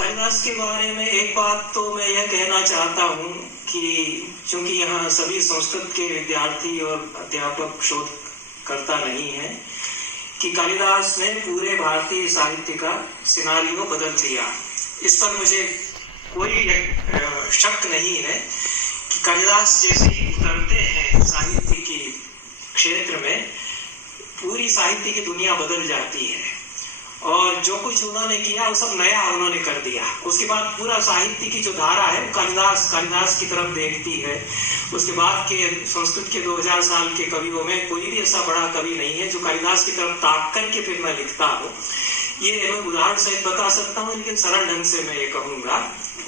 कालिदास के बारे में एक बात तो मैं यह कहना चाहता हूँ कि चूंकि यहाँ सभी संस्कृत के विद्यार्थी और अध्यापक शोधकर्ता नहीं है, कि कालिदास ने पूरे भारतीय साहित्य का सिनारियो बदल दिया। इस पर मुझे कोई शक नहीं है कि कालिदास जैसे उतरते हैं साहित्य की क्षेत्र में, पूरी साहित्य की दुनिया बदल जाती है और जो कुछ उन्होंने किया वो सब नया उन्होंने कर दिया। उसके बाद पूरा साहित्य की जो धारा है कालिदास की तरफ देखती है। उसके बाद के संस्कृत के 2000 साल के कवियों में कोई भी ऐसा बड़ा कवि नहीं है जो कालिदास की तरफ ताक करके फिर मैं लिखता हूँ। ये मैं उदाहरण सहित बता सकता हूँ, लेकिन सरल ढंग से मैं ये कहूँगा।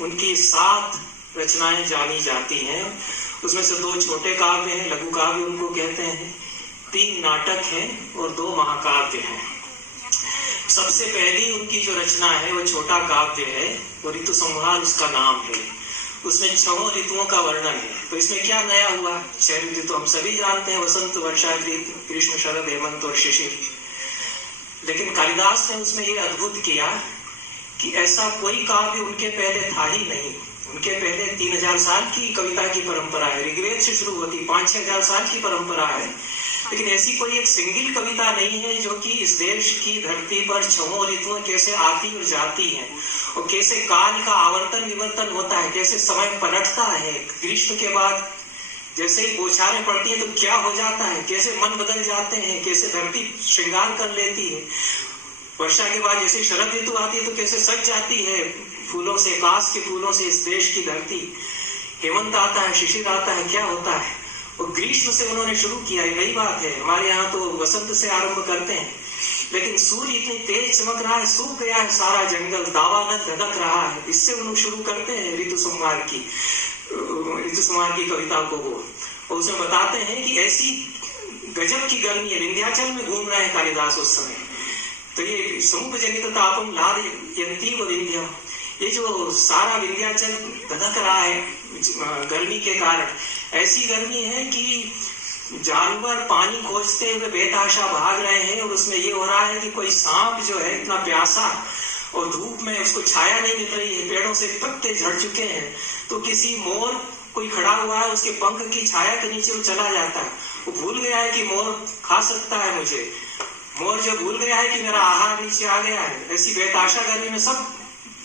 उनकी 7 रचनाएं जानी जाती हैं, उसमें से 2 छोटे काव्य हैं, लघु काव्य उनको कहते हैं, 3 नाटक हैं और 2 महाकाव्य हैं। सबसे पहली उनकी जो रचना है वो छोटा काव्य है, वो ऋतु संहार उसका नाम है। उसमें 6 ऋतुओं का वर्णन है। तो इसमें क्या नया हुआ? 6 ऋतु तो हम सभी जानते हैं, वसंत, वर्षा, ग्रीष्म, शरद, हेमंत और शिशिर। लेकिन कालिदास ने उसमें ये अद्भुत किया कि ऐसा कोई काव्य उनके पहले था ही नहीं। उनके पहले 3000 साल की कविता की परंपरा है, ऋग्वेद से शुरू होती 5-6 हजार साल की परंपरा है, लेकिन ऐसी कोई एक सिंगल कविता नहीं है जो कि इस देश की धरती पर 6 ऋतुएं कैसे आती और जाती हैं और कैसे काल का आवर्तन विवर्तन होता है, कैसे समय पलटता है। ग्रीष्म के बाद जैसे ही बौछारें पड़ती हैं तो क्या हो जाता है, कैसे मन बदल जाते हैं, कैसे धरती श्रृंगार कर लेती है। वर्षा के बाद जैसे शरद ऋतु आती है तो कैसे सज जाती है फूलों से, काश के फूलों से इस देश की धरती। हेमंत आता है, शिशिर आता है, क्या होता है। और ग्रीष्म से उन्होंने शुरू किया, ये नई बात है। हमारे यहाँ तो वसंत से आरंभ करते हैं, लेकिन सूर्य इतनी तेज चमक रहा है, सूख गया है सारा जंगल, दावानल धधक रहा है, इससे उन्होंने शुरू करते हैं ऋतु संहार की कविता को वो। और उसमें बताते हैं कि ऐसी गजब की गर्मी है, विंध्याचल में घूम रहे हैं कालिदास उस समय। तो ये समुद्र जनित तापम लादयन्ती व विंध्या, ये जो सारा विंध्याचल धधक रहा है गर्मी के कारण, ऐसी गर्मी है कि जानवर पानी खोजते हुए बेताशा भाग रहे हैं। और उसमें ये हो रहा है कि कोई सांप जो है इतना प्यासा और धूप में उसको छाया नहीं मिल रही है, पेड़ों से पत्ते झड़ चुके हैं, तो किसी मोर कोई खड़ा हुआ है, उसके पंख की छाया के नीचे वो चला जाता है। वो भूल गया है कि मोर खा सकता है मुझे, मोर जो भूल गया है कि मेरा आहार नीचे आ गया है। ऐसी बेताशा गर्मी में सब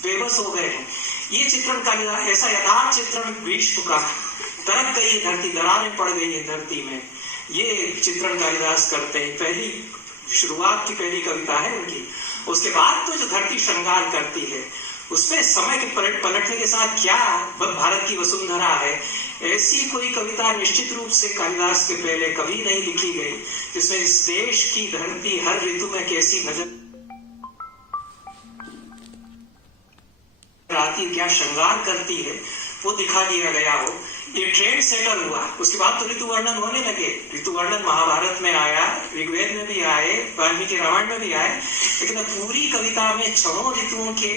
बेबस हो गए हैं। ये चित्रण का ऐसा यथार्थ चित्रण विश्व का, तरक गई है धरती, दरारें पड़ गई है धरती में, ये चित्रण कालिदास करते हैं। पहली शुरुआत की पहली कविता है उनकी। उसके बाद तो जो धरती श्रृंगार करती है उसमें समय के पलटने के साथ क्या भारत की वसुंधरा है, ऐसी कोई कविता निश्चित रूप से कालिदास के पहले कभी नहीं लिखी गई, जिसमें इस देश की धरती हर ऋतु में कैसी नजर आती, क्या श्रृंगार करती है, वो दिखा दिया गया हो। ये ट्रेंड सेटर हुआ। उसके बाद तो ऋतु वर्णन होने लगे। ऋतु वर्णन महाभारत में आया, ऋग्वेद में भी आए, वाल्मीकि रामायण में भी आए, लेकिन पूरी कविता में 6 ऋतुओं के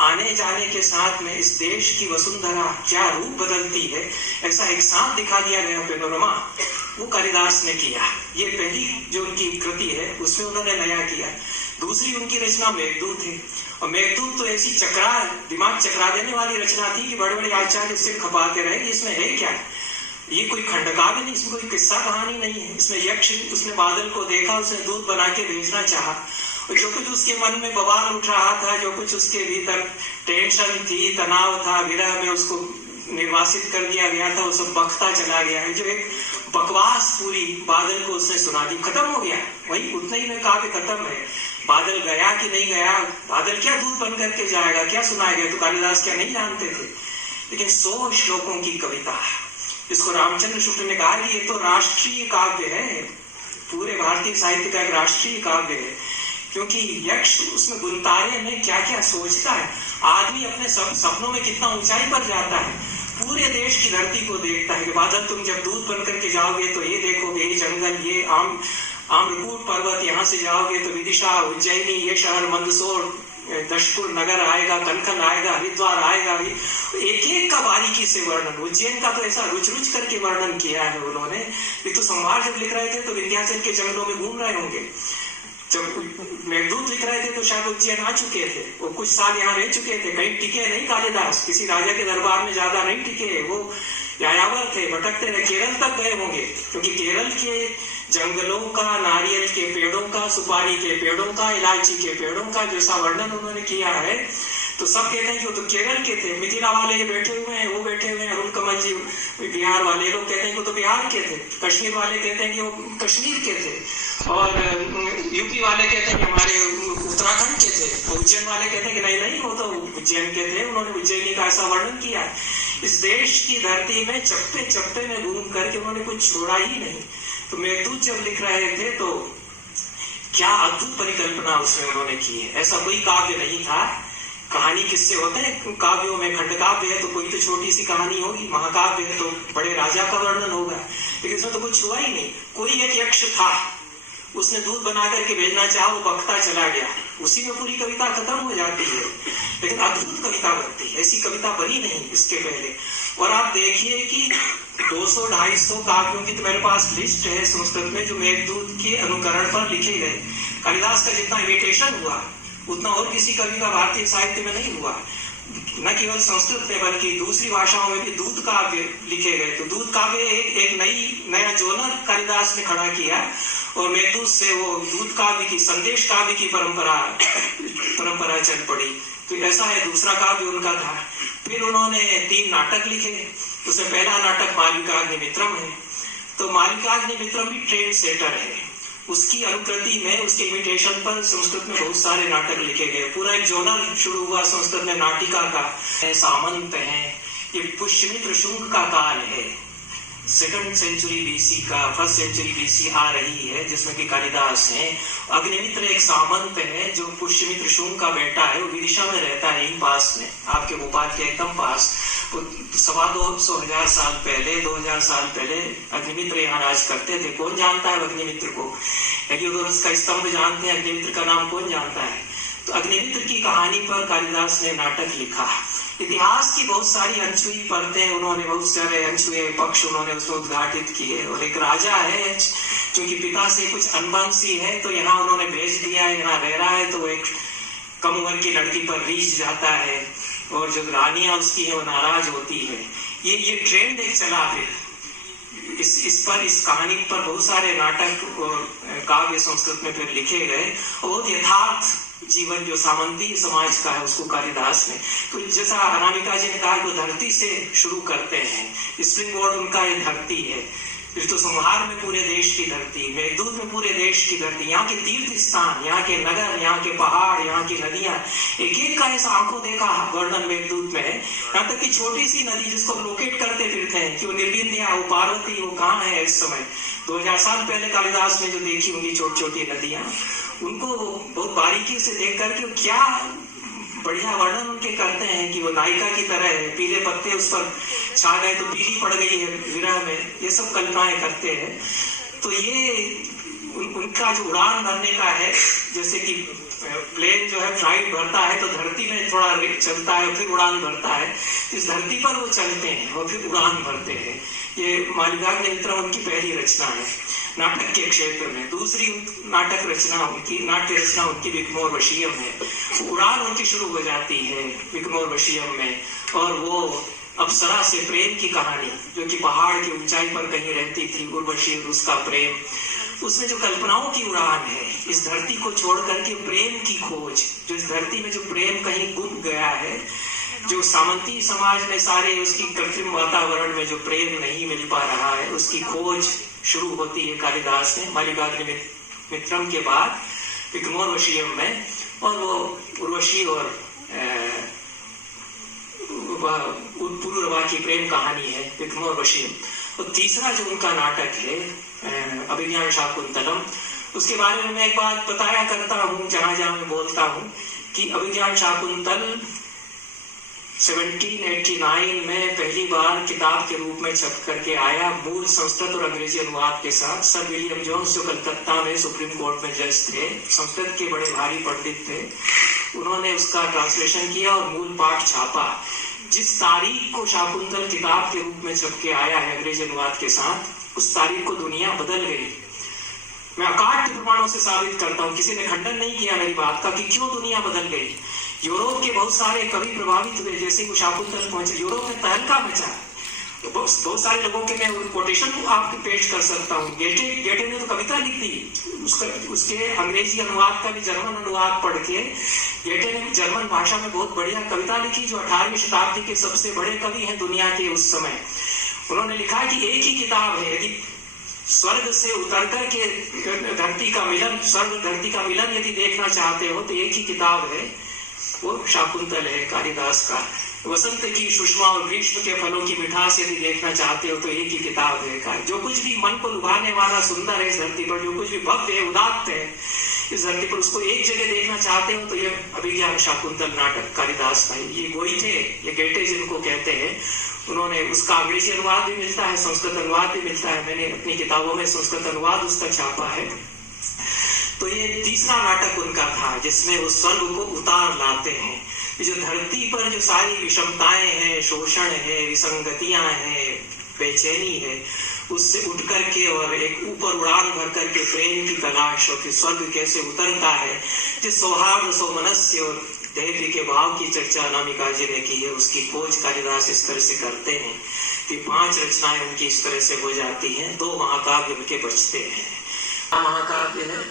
आने जाने के साथ में इस देश की वसुंधरा क्या रूप बदलती है, ऐसा एक साथ दिखा दिया गया पेनोरमा, वो कालिदास ने किया। ये पहली जो उनकी कृति है उसमें उन्होंने नया किया। दूसरी उनकी रचना मेघदूत है, और मेघदूत तो ऐसी दिमाग चकरा देने वाली रचना थी कि बड़े बड़े आचार्य सिर खपाते रहे कि इसमें है क्या। ये कोई खंडकाव्य नहीं, इसमें कोई किस्सा कहानी नहीं है। इसमें यक्ष, उसने बादल को देखा, उसने दूध बना के भेजना चाहा, और जो कुछ उसके मन में बवाल उठ रहा था, जो कुछ उसके भीतर टेंशन थी, तनाव था, विरह में उसको निर्वासित कर दिया गया था, वो सब बखता चला गया है। जो एक बकवास पूरी बादल को उसने सुना दी, खत्म हो गया, वही उतना ही में काव्य खत्म है। बादल गया कि नहीं गया, बादल क्या दूध बन करके जाएगा, क्या सुनाएगा, तो कालिदास क्या नहीं जानते थे। लेकिन 100 श्लोकों की कविता, इसको रामचंद्र शुक्ल ने कहा कि ये तो राष्ट्रीय काव्य है, पूरे भारतीय साहित्य का एक राष्ट्रीय काव्य है, क्योंकि यक्ष उसमें गुंतारे में क्या क्या सोचता है। आदमी अपने सपनों में कितना ऊंचाई पर जाता है, पूरे देश की धरती को देखता है कि बादल तुम जब दूध बन करके जाओगे तो ये देखोगे, ये जंगल, ये आम्रकूट पर्वत, यहाँ से जाओगे तो विदिशा, उज्जैनी, ये शहर, मंदसौर, दशपुर नगर आएगा, कनखल आएगा, हरिद्वार आएगा। एक एक का बारीकी से वर्णन, उज्जैन का तो ऐसा रुच रुच करके वर्णन किया है उन्होंने। ऋतु संहार जब लिख रहे थे तो विंध्याचल के जंगलों में घूम रहे होंगे, जब मेघदूत लिख रहे थे तो शायद उज्जैन आ चुके थे, वो कुछ साल यहाँ रह चुके थे, कहीं टिके नहीं कालिदास, किसी राजा के दरबार में ज्यादा नहीं टिके, वो यायावर थे, भटकते रहे, केरल तक गए होंगे, क्योंकि केरल के जंगलों का, नारियल के पेड़ों का, सुपारी के पेड़ों का, इलायची के पेड़ों का जैसा वर्णन उन्होंने किया है, तो सब कहते हैं कि वो तो केरल के थे। मिथिला वाले ये बैठे हुए हैं, वो बैठे हुए हैं, अरुण कमल जी बिहार वाले लोग कहते हैं कि वो तो बिहार के थे, कश्मीर वाले कहते हैं कि वो कश्मीर के थे, और यूपी वाले कहते हैं कि हमारे उत्तराखंड के थे, उज्जैन वाले कहते हैं कि नहीं नहीं वो तो उज्जैन के थे, उन्होंने उज्जैनी का ऐसा वर्णन किया। इस देश की धरती में चप्पे चप्पे में घूम करके उन्होंने कुछ छोड़ा ही नहीं। तो मेघदूत जब लिख रहे थे तो क्या अद्भुत परिकल्पना उसमें उन्होंने की है। ऐसा कोई काव्य नहीं था, कहानी किससे होते हैं काव्यों में, खंड काव्य है तो कोई तो छोटी सी कहानी होगी, महाकाव्य है तो बड़े राजा का वर्णन होगा, लेकिन इसमें तो कुछ हुआ ही नहीं। कोई एक यक्ष था, उसने दूध बना करके भेजना चाहा, वो बकता चला गया, उसी में पूरी कविता खत्म हो जाती है, लेकिन अद्भुत कविता बनती है, ऐसी कविता बनी नहीं इसके पहले। और आप देखिए कि 200-250 काव्यों की तो मेरे पास लिस्ट है संस्कृत में जो मेघदूत के अनुकरण पर लिखे गए। कालिदास का जितना इमिटेशन हुआ उतना और किसी कवि का भारतीय साहित्य में नहीं हुआ, न केवल संस्कृत में बल्कि दूसरी भाषाओं में भी दूत काव्य लिखे गए। तो दूत काव्य एक नया जोनर कालिदास ने खड़ा किया, और मेघदूत से वो दूत काव्य की, संदेश काव्य की परंपरा चल पड़ी। तो ऐसा है, दूसरा काव्य उनका था। फिर उन्होंने 3 नाटक लिखे, उसमें पहला नाटक मालिकाग्निमित्रम है। तो मालिकाग्निमित्रम भी ट्रेंड सेटर है, उसकी अनुकृति में, उसके इमिटेशन पर संस्कृत में बहुत सारे नाटक लिखे गए, पूरा एक जोनर शुरू हुआ संस्कृत में नाटिका का। सामंत है, ये पुष्यमित्र शुंग का काल है, 2nd सेंचुरी बीसी का, 1st सेंचुरी बीसी आ रही है, जिसमें कि कालिदास है। अग्निमित्र एक सामंत है जो पुष्यमित्र शुंग का बेटा है, वो विदिशा में रहता है, यही पास में, आपके भोपाल के एकदम पास। 250 साल पहले, 2000 साल पहले अग्निमित्र यहाँ राज करते थे। कौन जानता है अग्निमित्र को? हेलियोडोरस का स्तंभ जानते हैं, अग्निमित्र का नाम कौन जानता है? तो अग्निमित्र की कहानी पर कालिदास ने नाटक लिखा। इतिहास की बहुत सारी अनछुई परतें उन्होंने, बहुत सारे अनछुए पक्ष उन्होंने उसमें उद्घाटित किए। और एक राजा है, क्योंकि पिता से कुछ अनबन सी है तो यहाँ उन्होंने भेज दिया है, यहाँ रह रहा है, तो एक कम उम्र की लड़की पर रीझ जाता है, और जो रानियां उसकी है वो नाराज होती है। ये ट्रेंड एक चला है। इस कहानी पर बहुत सारे नाटक और काव्य संस्कृत में फिर लिखे गए, और बहुत यथार्थ जीवन जो सामंती समाज का है उसको कालिदास ने, तो जैसा अनामिका जी ने कहा कि वो धरती से शुरू करते हैं, स्प्रिंग बोर्ड उनका ये धरती है, ऋतु संहार में पूरे देश की धरती, मेघदूत में पूरे देश की धरती, यहाँ के तीर्थ स्थान, यहाँ के नगर, यहाँ के पहाड़, यहाँ की नदियां, एक एक का ऐसा आंखों देखा वर्णन मेघदूत में है। यहाँ तक कि छोटी सी नदी जिसको लोकेट करते फिरते हैं कि वो निर्विंध्या, वो पार्वती, वो कहाँ है इस समय। 2000 साल पहले कालिदास ने जो देखी होंगी छोटी छोटी नदियां, उनको बहुत बारीकी से देख करके क्या बढ़िया वर्णन उनके करते हैं कि वो नायिका की तरह है, पीले पत्ते उस पर छा गए तो पीली पड़ गई है विरह में, ये सब कल्पनाएं करते हैं। तो ये उनका जो उड़ान भरने का है, जैसे कि प्लेन जो है फ्लाइट भरता है तो धरती में थोड़ा चलता है फिर उड़ान भरता है, इस धरती पर वो चलते हैं और फिर उड़ान भरते हैं। ये मालिकाग्निमित्रम उनकी पहली रचना है नाटक के क्षेत्र में। दूसरी नाट्य रचना उनकी विक्रमोर वशीयम है। उड़ान उनकी शुरू हो जाती है विक्रमोर वशीयम में, और वो अप्सरा से प्रेम की कहानी, जो कि पहाड़ की ऊंचाई पर कहीं रहती थी, उर्वशी, उसका प्रेम, उसमें जो कल्पनाओं की उड़ान है, इस धरती को छोड़ करके प्रेम की खोज, जो इस धरती में जो प्रेम कहीं गुम गया है, जो सामंती समाज में सारे उसकी कृत्रिम वातावरण में जो प्रेम नहीं मिल पा रहा है, उसकी खोज शुरू होती है कालिदास ने मालिकाग्निमित्रम के बाद विक्रमोर वशीयम में। और वो उर्वशी और पुरुरवा की प्रेम कहानी है विक्रमोर वशीयम। और तीसरा जो उनका नाटक है अभिज्ञान शाकुंतलम, उसके बारे में मैं एक बात बताया करता हूँ जहां जहां मैं बोलता हूँ कि अभिज्ञान शाकुंतल 1789 में पहली बार किताब के रूप में छप करके आया, मूल संस्कृत और अंग्रेजी अनुवाद के साथ। सर विलियम जोन्स जो कलकत्ता में सुप्रीम कोर्ट में जज थे, संस्कृत के बड़े भारी पंडित थे, उन्होंने उसका ट्रांसलेशन किया और मूल पाठ छापा। जिस तारीख को शाकुंतल किताब के रूप में छप के आया है अंग्रेजी अनुवाद के साथ, उस तारीख को दुनिया बदल गई। मैं अकाट्य प्रमाणों से साबित करता हूँ, किसी ने खंडन नहीं किया मेरी बात का, कि क्यों दुनिया बदल गई। यूरोप के बहुत सारे कवि प्रभावित हुए, जैसे वो शाकुंतल पहुंचे, यूरोप में तहलका मचा। तो बहुत सारे लोगों के मैं कोटेशन आपके पेश कर सकता हूँ। गेटे ने तो कविता लिख दी, उसके अंग्रेजी अनुवाद का भी जर्मन अनुवाद पढ़ के गेटे ने जर्मन भाषा में बहुत बढ़िया कविता लिखी, जो 18वीं शताब्दी के सबसे बड़े कवि हैं दुनिया के उस समय। उन्होंने लिखा कि एक ही किताब है, यदि स्वर्ग से उतर कर के धरती का मिलन, स्वर्ग धरती का मिलन यदि देखना चाहते हो तो एक ही किताब है, वो शाकुंतल है कालिदास का। वसंत की सुषमा और ग्रीष्म के फलों की मिठास यदि देखना चाहते हो तो एक ही किताब है। जो कुछ भी मन को लुभाने वाला सुंदर है इस धरती पर, जो कुछ भी भव्य है उदात्त है इस धरती पर, उसको एक जगह देखना चाहते हो तो ये अभिज्ञान शाकुंतल नाटक कालिदास का। ये गोईठे, ये गेटे जिनको कहते हैं, उन्होंने उसका अंग्रेजी अनुवाद भी मिलता है, संस्कृत अनुवाद भी मिलता है। मैंने अपनी किताबों में संस्कृत अनुवाद उसका छापा है। तो ये तीसरा नाटक उनका था जिसमें वो स्वर्ग को उतार लाते हैं। जो धरती पर जो सारी विषमताएं हैं, शोषण है, विसंगतियां हैं, बेचैनी है, उससे उठ करके और एक ऊपर उड़ान भर करके प्रेम की तलाश, और फिर स्वर्ग कैसे उतरता है, जिस सौहार्द सौमनस्य और धैर्य के भाव की चर्चा अनामिका जी ने की है, उसकी खोज कालिदास इस तरह से करते हैं कि 5 रचनाएं उनकी इस तरह से हो जाती हैं, 2 महाकाव्य उनके बचते हैं। महाकाव्य है,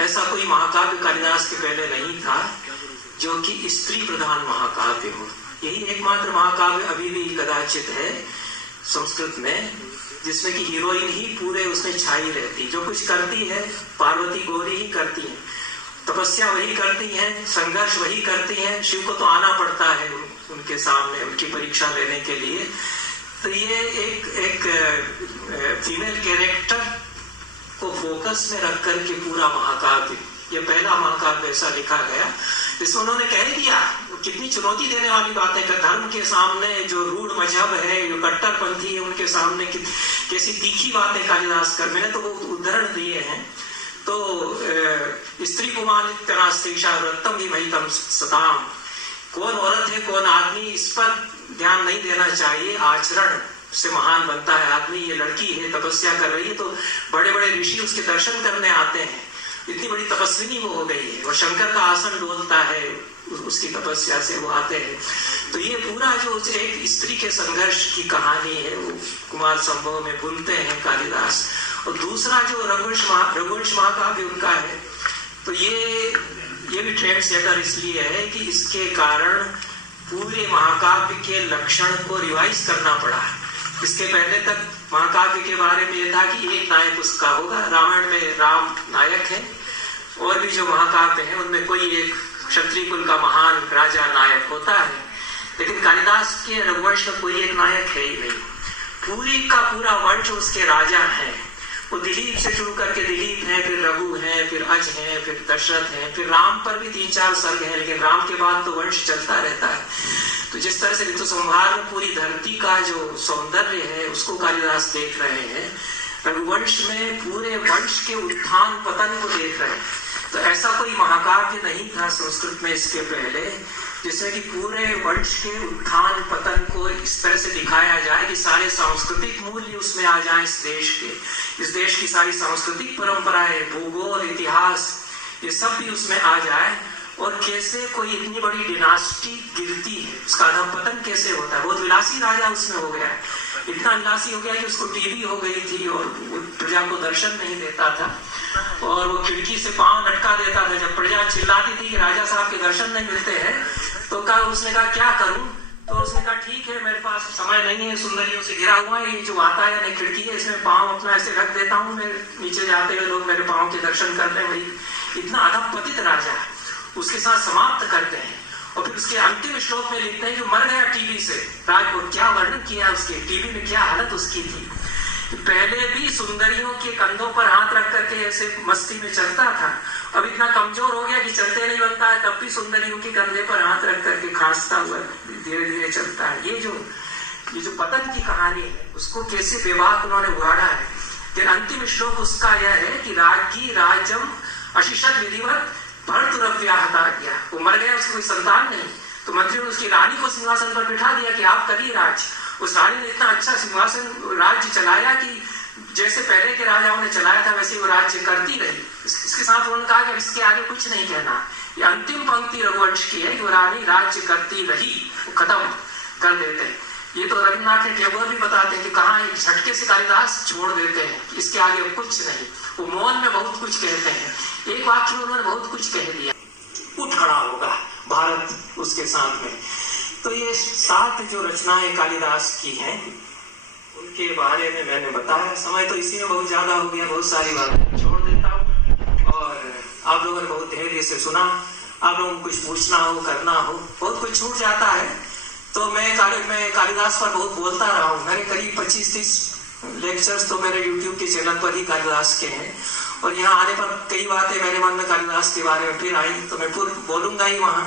ऐसा कोई महाकाव्य कालिदास के पहले नहीं था जो कि स्त्री प्रधान महाकाव्य हो। यही एकमात्र महाकाव्य अभी भी कदाचित है संस्कृत में, जिसमें कि हीरोइन ही पूरे उसमें छाई रहती, जो कुछ करती है पार्वती गौरी ही करती है, तपस्या वही करती है, संघर्ष वही करती है, शिव को तो आना पड़ता है उनके सामने उनकी परीक्षा लेने के लिए। तो ये एक फीमेल कैरेक्टर को फोकस में रख करके पूरा महाकाव्य, ये पहला महाकाव्य ऐसा लिखा गया जिसमें उन्होंने कह दिया, कितनी चुनौती देने वाली बात है कि धर्म के सामने जो रूढ़ मजहब है, जो कट्टरपंथी है, उनके सामने कैसी तीखी बातें कालिदास कर। मैंने तो वो उदाहरण दिए हैं। तो स्त्री कुमार स्त्रीशा व्रतम ही महितम सताम, कौन औरत है कौन आदमी, इस पर ध्यान नहीं देना चाहिए। आचरण से महान बनता है आदमी। ये लड़की है, तपस्या कर रही है, तो बड़े बड़े ऋषि उसके दर्शन करने आते हैं, इतनी बड़ी तपस्विनी वो हो गई है, और शंकर का आसन डोलता है उसकी तपस्या से, वो आते हैं। तो ये पूरा जो एक स्त्री के संघर्ष की कहानी है वो कुमार संभव में बुनते हैं कालिदास। और दूसरा जो रघुवंश महाकाव्य उनका है, तो ये भी ट्रेंड सेटर इसलिए है कि इसके कारण पूरे महाकाव्य के लक्षण को रिवाइज करना पड़ा। इसके पहले तक महाकाव्य के बारे में यह था कि एक नायक उसका होगा, रामायण में राम नायक है, और भी जो महाकाव्य है उनमें कोई एक क्षत्रिय कुल का महान राजा नायक होता है। लेकिन कालिदास के रघुवंश में कोई एक नायक है ही नहीं, पूरी का पूरा वंश उसके राजा है। वो दिलीप से शुरू करके दिलीप है, फिर रघु है, फिर अज है, फिर दशरथ है, फिर राम पर भी 3-4 सर्ग हैं, लेकिन राम के बाद तो वंश चलता रहता है। तो जिस तरह से ऋतुसंहार में पूरी धरती का जो सौंदर्य है उसको कालिदास देख रहे हैं, रघुवंश में पूरे वंश के उत्थान पतन को देख रहे हैं। तो ऐसा कोई महाकाव्य नहीं था संस्कृत में इसके पहले जिसमें कि पूरे वंश के उत्थान पतन को इस तरह से दिखाया जाए कि सारे सांस्कृतिक मूल्य उसमें आ जाए, इस देश की सारी सांस्कृतिक परंपराएं, भूगोल, इतिहास, ये सब भी उसमें आ जाए, और कैसे कोई इतनी बड़ी डिनास्टी गिरती है, उसका अधःपतन कैसे होता है। बहुत विलासी राजा उसमें हो गया है, इतना विलासी हो गया कि उसको टीबी हो गई थी और प्रजा को दर्शन नहीं देता था, और वो खिड़की से पांव लटका देता था। जब प्रजा चिल्लाती थी कि राजा साहब के दर्शन नहीं मिलते हैं, तो उसने कहा क्या करूं, तो उसने कहा ठीक है, मेरे पास समय नहीं है, सुंदरियों से घिरा हुआ है, ये जो आता है ना खिड़की है, इसमें पांव अपना ऐसे रख देता हूँ, मैं नीचे जाते हुए लोग मेरे पांव के दर्शन करते हैं। वही इतना अधःपतित राजा है, उसके साथ समाप्त करते हैं। और फिर उसके अंतिम श्लोक में लिखते हैं कि मर गया टीबी से। राज को क्या वर्णन किया उसके टीबी में, क्या हालत उसकी थी। पहले भी सुंदरियों के कंधों पर हाथ रख करके ऐसे मस्ती में चलता था, अब इतना कमजोर हो गया कि चलते नहीं बनता है, तब भी सुंदरियों के कंधे पर हाथ रख करके खांसता हुआ धीरे धीरे चलता है। ये जो पतन की कहानी है उसको कैसे बेबाक उन्होंने उगाड़ा है। फिर अंतिम श्लोक उसका यह है कि राज्ञी राज्यम अशिषत विधिवत भर्तुरव्याहता गया। वो मर गया, उसको कोई संतान नहीं, तो मंत्री ने उसकी रानी को सिंहासन पर बिठा दिया कि आप करिए राज। उस रानी ने इतना अच्छा सिंहासन राज्य चलाया कि जैसे पहले के राजाओं ने चलाया था वैसे वो राज्य करती रही। इसके साथ उन्होंने कहा कि इसके आगे कुछ नहीं कहना। ये अंतिम पंक्ति रघुवंश की है कि वो रानी राज्य करती रही, खत्म कर देते हैं। ये तो रविन्द्रनाथ के टैगोर भी बताते हैं कि कहाँ झटके से कालिदास छोड़ देते हैं कि इसके आगे कुछ नहीं। वो मौन में बहुत कुछ कहते हैं। एक वाक्य में उन्होंने बहुत कुछ कह दिया, उठ खड़ा होगा भारत उसके साथ में। तो ये 7 जो रचनाएं कालिदास की हैं उनके बारे में मैंने बताया। समय तो इसी में बहुत ज्यादा हो गया, बहुत सारी बातें छोड़ देता हूँ। और आप लोगों ने बहुत धैर्य से सुना। आप लोगों को कुछ पूछना हो, करना हो, बहुत कुछ छूट जाता है तो मैं कालिदास पर बहुत बोलता रहा हूँ। मेरे करीब 25-30 लेक्चर्स तो मेरे YouTube के चैनल पर ही कालिदास के हैं। और यहाँ आने पर कई बातें मेरे मन में कालिदास के बारे में फिर आई तो मैं फिर बोलूंगा ही वहाँ।